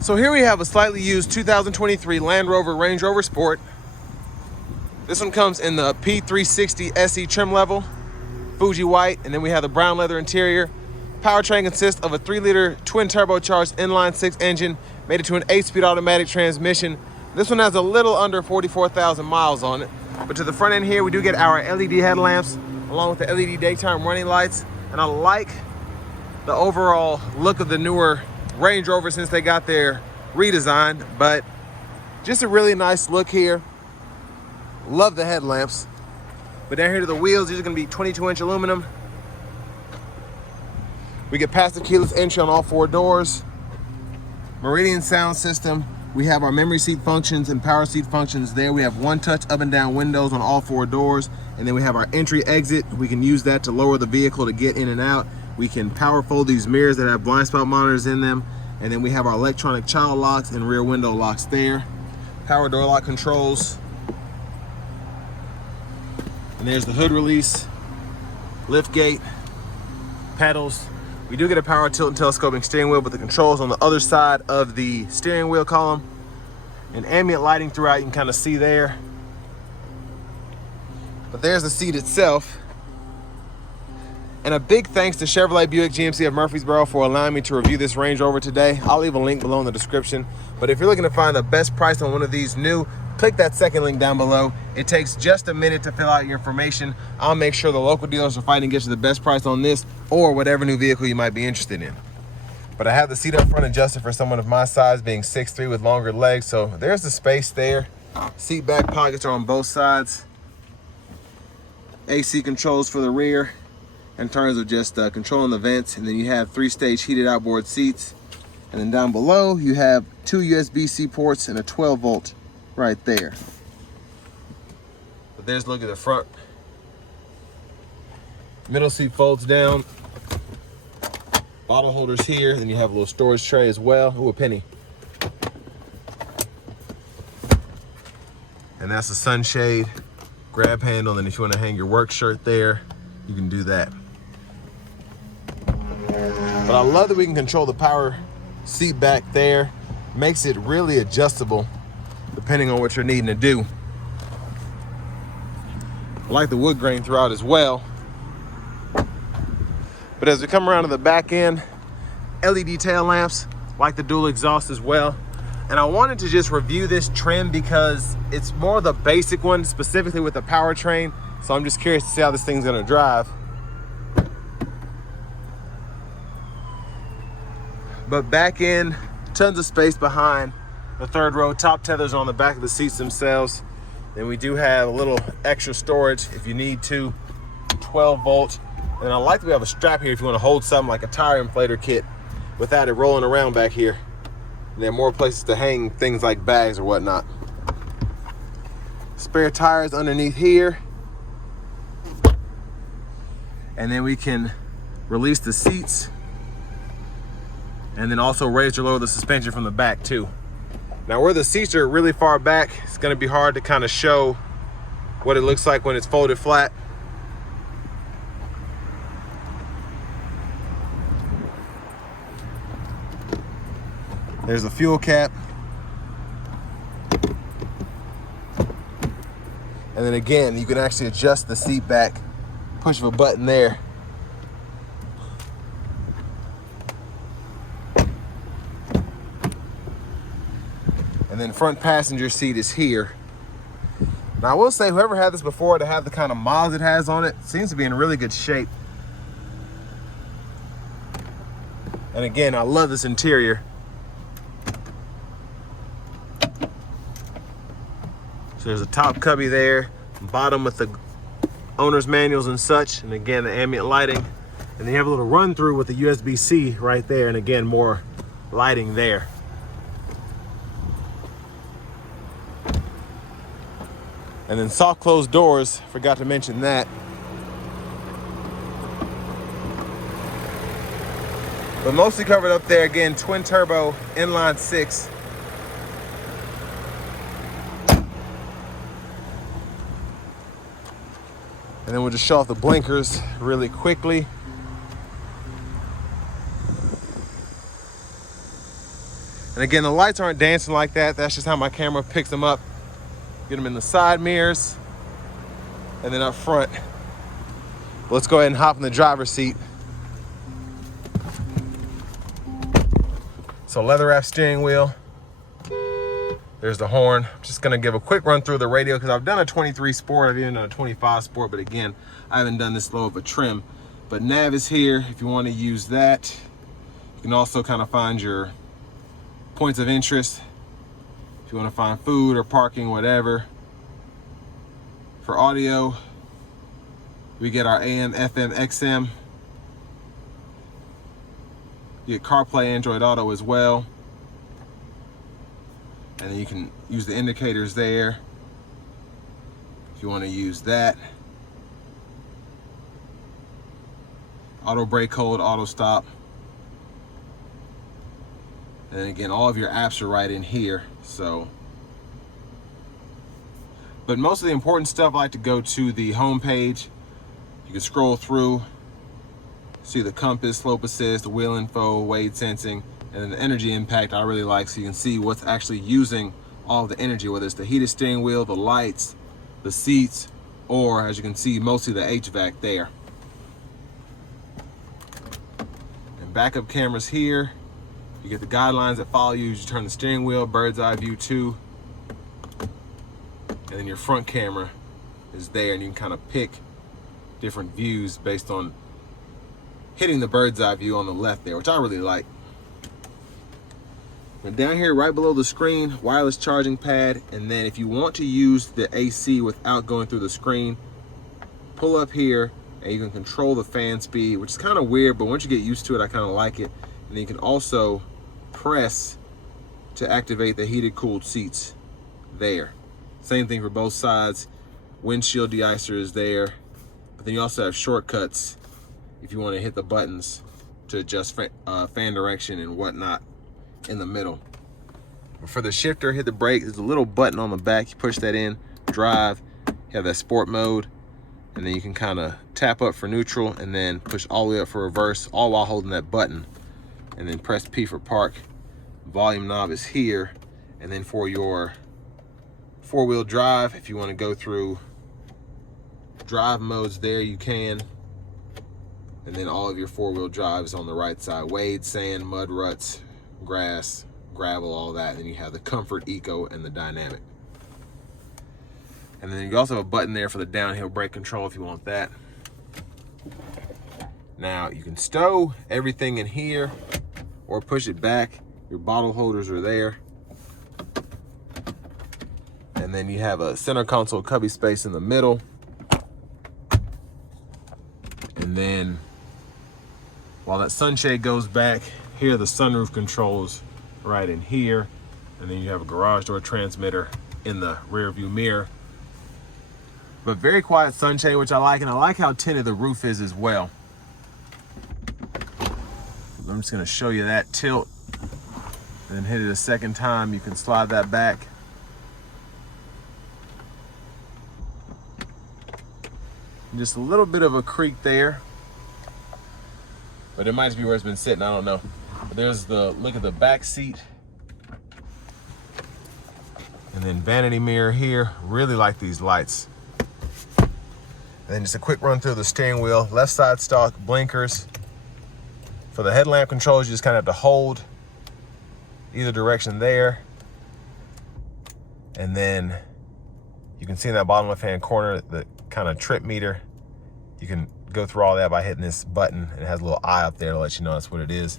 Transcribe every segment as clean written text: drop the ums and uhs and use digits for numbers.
So here we have a slightly used 2023 Land Rover Range Rover Sport. This one comes in the P360 SE trim level, Fuji white, and then we have the brown leather interior. Powertrain consists of a 3-liter twin turbocharged inline-6 engine, made it to an 8-speed automatic transmission. This one has a little under 44,000 miles on it. But to the front end here, we do get our LED headlamps, along with the LED daytime running lights. And I like the overall look of the newer Range Rover since they got their redesign, but just a really nice look here. Love the headlamps. But down here to the wheels, these are gonna be 22-inch aluminum. We get passive keyless entry on all 4 doors. Meridian sound system. We have our memory seat functions and power seat functions there. We have one-touch up and down windows on all 4 doors. And then we have our entry exit. We can use that to lower the vehicle to get in and out. We can power fold these mirrors that have blind spot monitors in them. And then we have our electronic child locks and rear window locks there. Power door lock controls. And there's the hood release, lift gate, pedals. We do get a power tilt and telescoping steering wheel, but the controls on the other side of the steering wheel column. And ambient lighting throughout, you can kind of see there. But there's the seat itself. And a big thanks to Chevrolet Buick GMC of Murfreesboro for allowing me to review this Range Rover today. I'll leave a link below in the description. But if you're looking to find the best price on one of these new, click that second link down below. It takes just a minute to fill out your information. I'll make sure the local dealers are fighting to get you the best price on this or whatever new vehicle you might be interested in. But I have the seat up front adjusted for someone of my size, being 6'3" with longer legs. So there's the space there. Seat back pockets are on both sides. AC controls for the rear in terms of just controlling the vents. And then you have 3-stage heated outboard seats. And then down below, you have 2 USB-C ports and a 12-volt right there. But there's a look at the front. Middle seat folds down. Bottle holders here. Then you have a little storage tray as well. Ooh, a penny. And that's a sunshade grab handle. And if you want to hang your work shirt there, you can do that. But I love that we can control the power seat back there. Makes it really adjustable depending on what you're needing to do. I like the wood grain throughout as well. But as we come around to the back end, LED tail lamps, like the dual exhaust as well. And I wanted to just review this trim because it's more the basic one, specifically with the powertrain. So I'm just curious to see how this thing's gonna drive. But back end, tons of space behind the third row. Top tethers on the back of the seats themselves. Then we do have a little extra storage if you need to, 12 volt. And I like that we have a strap here if you want to hold something like a tire inflator kit without it rolling around back here. And there are more places to hang things like bags or whatnot. Spare tires underneath here. And then we can release the seats and then also raise or lower the suspension from the back too. Now where the seats are really far back, it's gonna be hard to kind of show what it looks like when it's folded flat. There's a fuel cap. And then again, you can actually adjust the seat back, push of a button there. And then front passenger seat is here. Now I will say, whoever had this before, to have the kind of miles it has on it, seems to be in really good shape. And again, I love this interior. So there's a top cubby there, bottom with the owner's manuals and such, and again, the ambient lighting. And then you have a little run through with the USB-C right there, and again, more lighting there. And then soft closed doors, forgot to mention that. But mostly covered up there, again, twin turbo inline 6. And then we'll just show off the blinkers really quickly. And again, the lights aren't dancing like that. That's just how my camera picks them up. Get them in the side mirrors and then up front. Let's go ahead and hop in the driver's seat. So leather wrap steering wheel. There's the horn. I'm just gonna give a quick run through the radio because I've done a 23 Sport, I've even done a 25 Sport, but again, I haven't done this low of a trim. But nav is here if you want to use that. You can also kind of find your points of interest. If you want to find food or parking, whatever. For audio, we get our AM, FM, XM. You get CarPlay, Android Auto as well. And then you can use the indicators there if you want to use that. Auto brake hold, auto stop. And then again, all of your apps are right in here. So, but most of the important stuff, I like to go to the home page. You can scroll through, see the compass, slope assist, the wheel info, weight sensing, and then the energy impact I really like, so you can see what's actually using all of the energy, whether it's the heated steering wheel, the lights, the seats, or as you can see, mostly the HVAC there. And backup cameras here. You get the guidelines that follow you as you turn the steering wheel, bird's eye view too. And then your front camera is there, and you can kind of pick different views based on hitting the bird's eye view on the left there, which I really like. And down here right below the screen, wireless charging pad. And then if you want to use the AC without going through the screen, pull up here and you can control the fan speed, which is kind of weird, but once you get used to it, I kind of like it. And then you can also press to activate the heated cooled seats there. Same thing for both sides. Windshield deicer is there, but then you also have shortcuts if you want to hit the buttons to adjust fan direction and whatnot in the middle. For the shifter, hit the brake. There's a little button on the back. You push that in, drive. You have that sport mode, and then you can kind of tap up for neutral and then push all the way up for reverse, all while holding that button. And then press P for park. Volume knob is here. And then for your four-wheel drive, if you want to go through drive modes there, you can. And then all of your four-wheel drive is on the right side. Wade, sand, mud, ruts, grass, gravel, all that. And then you have the comfort, eco, and the dynamic. And then you also have a button there for the downhill brake control if you want that. Now you can stow everything in here or push it back. Your bottle holders are there. And then you have a center console cubby space in the middle. And then while that sunshade goes back, here are the sunroof controls right in here. And then you have a garage door transmitter in the rear view mirror. But very quiet sunshade, which I like, and I like how tinted the roof is as well. I'm just gonna show you that tilt, and then hit it a second time. You can slide that back. Just a little bit of a creak there, but it might just be where it's been sitting, I don't know. But there's the look at the back seat. And then vanity mirror here. Really like these lights. And then just a quick run through the steering wheel. Left side stock, blinkers. For the headlamp controls, you just kind of have to hold either direction there. And then you can see in that bottom left-hand corner, the kind of trip meter. You can go through all that by hitting this button, and it has a little eye up there to let you know that's what it is.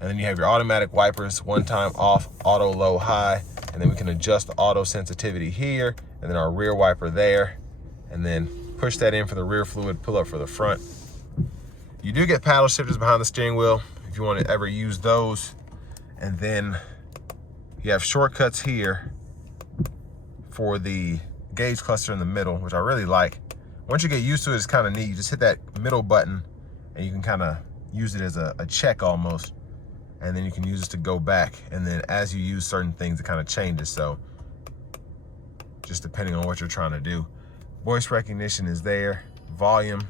And then you have your automatic wipers, one time off, auto, low, high. And then we can adjust the auto sensitivity here, and then our rear wiper there. And then push that in for the rear fluid, pull up for the front. You do get paddle shifters behind the steering wheel if you want to ever use those. And then you have shortcuts here for the gauge cluster in the middle, which I really like. Once you get used to it, it's kind of neat. You just hit that middle button and you can kind of use it as a check almost. And then you can use this to go back. And then as you use certain things, it kind of changes. So just depending on what you're trying to do. Voice recognition is there, volume,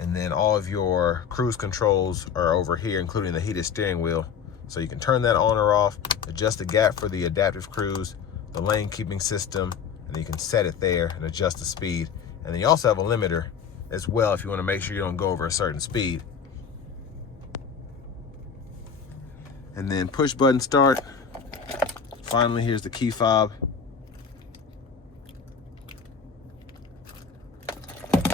and then all of your cruise controls are over here, including the heated steering wheel. So you can turn that on or off, adjust the gap for the adaptive cruise, the lane keeping system, and you can set it there and adjust the speed. And then you also have a limiter as well if you want to make sure you don't go over a certain speed. And then push button start. Finally, here's the key fob.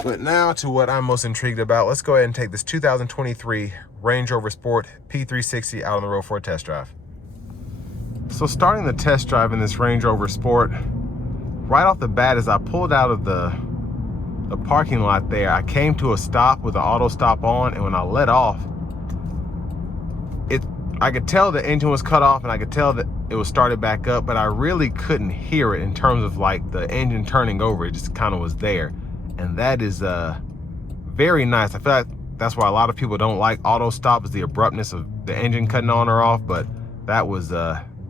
But now to what I'm most intrigued about. Let's go ahead and take this 2023 Range Rover Sport P360 out on the road for a test drive. So starting the test drive in this Range Rover Sport, right off the bat, as I pulled out of the parking lot there, I came to a stop with the auto stop on, and when I let off, I could tell the engine was cut off and I could tell that it was started back up, but I really couldn't hear it in terms of like the engine turning over. It just kind of was there. And that is very nice. I feel like that's why a lot of people don't like auto stop, is the abruptness of the engine cutting on or off, but that was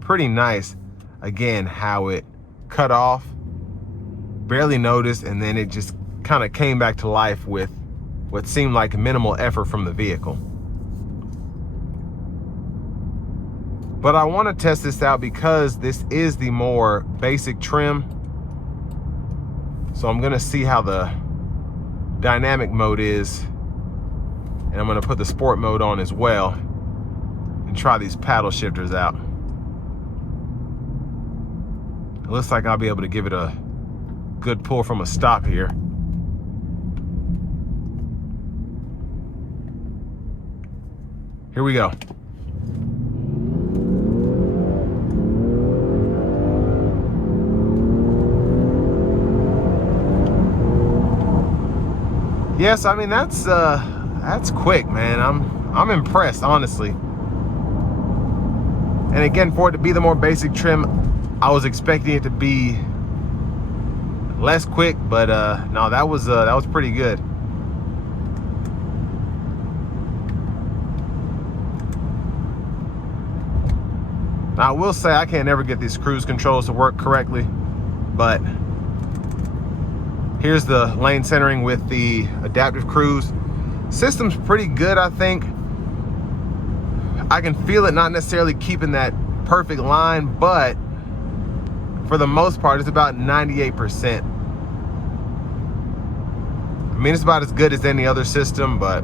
pretty nice. Again, how it cut off, barely noticed, and then it just kind of came back to life with what seemed like minimal effort from the vehicle. But I want to test this out because this is the more basic trim. So I'm going to see how the dynamic mode is. And I'm going to put the sport mode on as well and try these paddle shifters out. It looks like I'll be able to give it a good pull from a stop here. Here we go. Yes, I mean that's quick, man. I'm impressed, honestly. And again, for it to be the more basic trim, I was expecting it to be less quick, but no, that was pretty good. Now, I will say I can't ever get these cruise controls to work correctly, but here's the lane centering with the adaptive cruise. System's pretty good, I think. I can feel it not necessarily keeping that perfect line, but for the most part, it's about 98%. I mean, it's about as good as any other system, but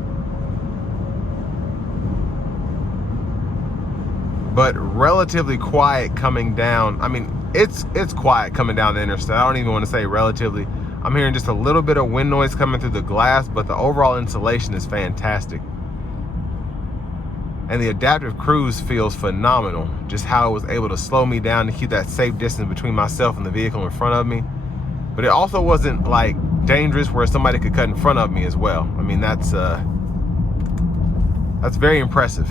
relatively quiet coming down. I mean, it's quiet coming down the interstate. I don't even want to say relatively. I'm hearing just a little bit of wind noise coming through the glass, but the overall insulation is fantastic. And the adaptive cruise feels phenomenal. Just how it was able to slow me down to keep that safe distance between myself and the vehicle in front of me. But it also wasn't like dangerous where somebody could cut in front of me as well. I mean, that's very impressive.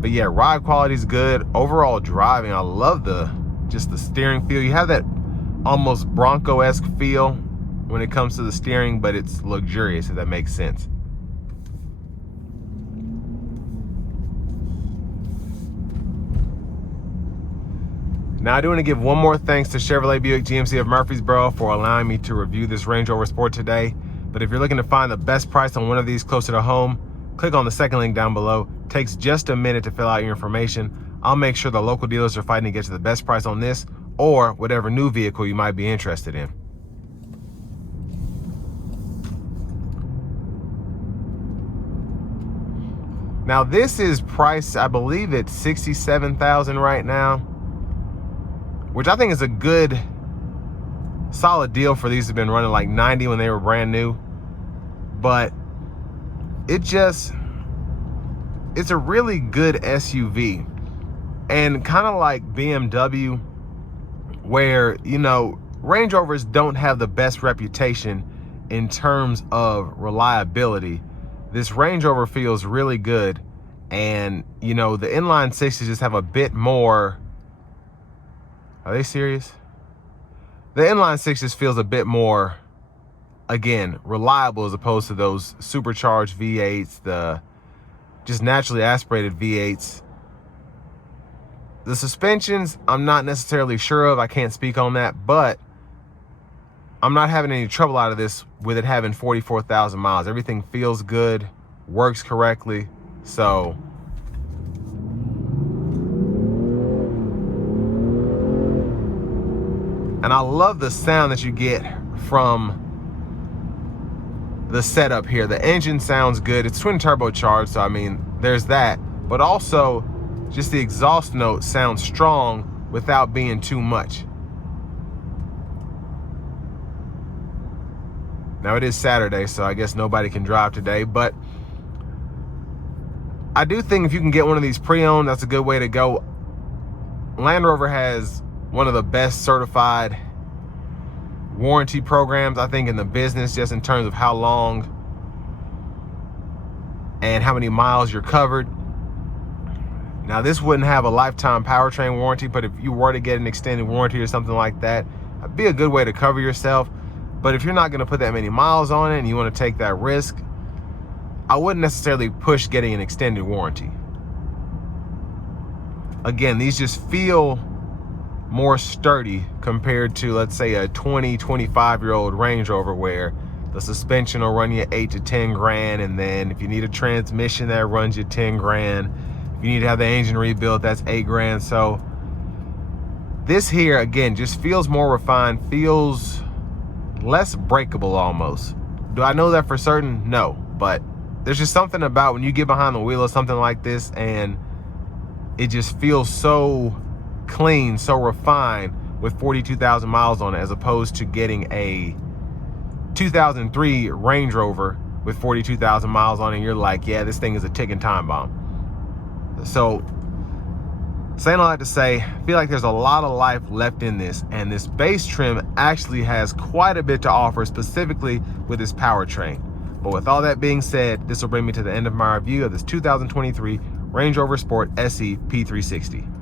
But yeah, ride quality is good. Overall driving, I love just the steering feel. You have that almost Bronco-esque feel when it comes to the steering, but it's luxurious, if that makes sense. Now, I do want to give one more thanks to Chevrolet Buick GMC of Murfreesboro for allowing me to review this Range Rover Sport today. But if you're looking to find the best price on one of these closer to home, click on the second link down below. It takes just a minute to fill out your information. I'll make sure the local dealers are fighting to get you the best price on this or whatever new vehicle you might be interested in. Now, this is priced, I believe it's $67,000 right now, which I think is a good, solid deal for these. Have been running like 90 when they were brand new. But it's a really good SUV. And kind of like BMW, where, you know, Range Rovers don't have the best reputation in terms of reliability. This Range Rover feels really good. And, you know, the inline sixes just have a bit more. Are they serious? The inline six just feels a bit more, again, reliable as opposed to those supercharged V8s, the just naturally aspirated V8s. The suspensions, I'm not necessarily sure of. I can't speak on that, but I'm not having any trouble out of this with it having 44,000 miles. Everything feels good, works correctly. So And I love the sound that you get from the setup here. The engine sounds good. It's twin turbocharged, so I mean, there's that. But also, just the exhaust note sounds strong without being too much. Now it is Saturday, so I guess nobody can drive today, but I do think if you can get one of these pre-owned, that's a good way to go. Land Rover has one of the best certified warranty programs, I think, in the business, just in terms of how long and how many miles you're covered. Now, this wouldn't have a lifetime powertrain warranty, but if you were to get an extended warranty or something like that, it'd be a good way to cover yourself. But if you're not going to put that many miles on it and you want to take that risk, I wouldn't necessarily push getting an extended warranty. Again, these just feel more sturdy compared to, let's say, a 25-year-old Range Rover, where the suspension will run you 8 to 10 grand, and then if you need a transmission, that runs you 10 grand. If you need to have the engine rebuilt, that's 8 grand. So this here, again, just feels more refined, feels less breakable almost. Do I know that for certain? No, but there's just something about when you get behind the wheel of something like this and it just feels so clean, so refined with 42,000 miles on it, as opposed to getting a 2003 Range Rover with 42,000 miles on it and you're like, yeah, this thing is a ticking time bomb. So saying all that to say, I feel like there's a lot of life left in this, and this base trim actually has quite a bit to offer, specifically with this powertrain. But with all that being said, this will bring me to the end of my review of this 2023 Range Rover Sport SE P360.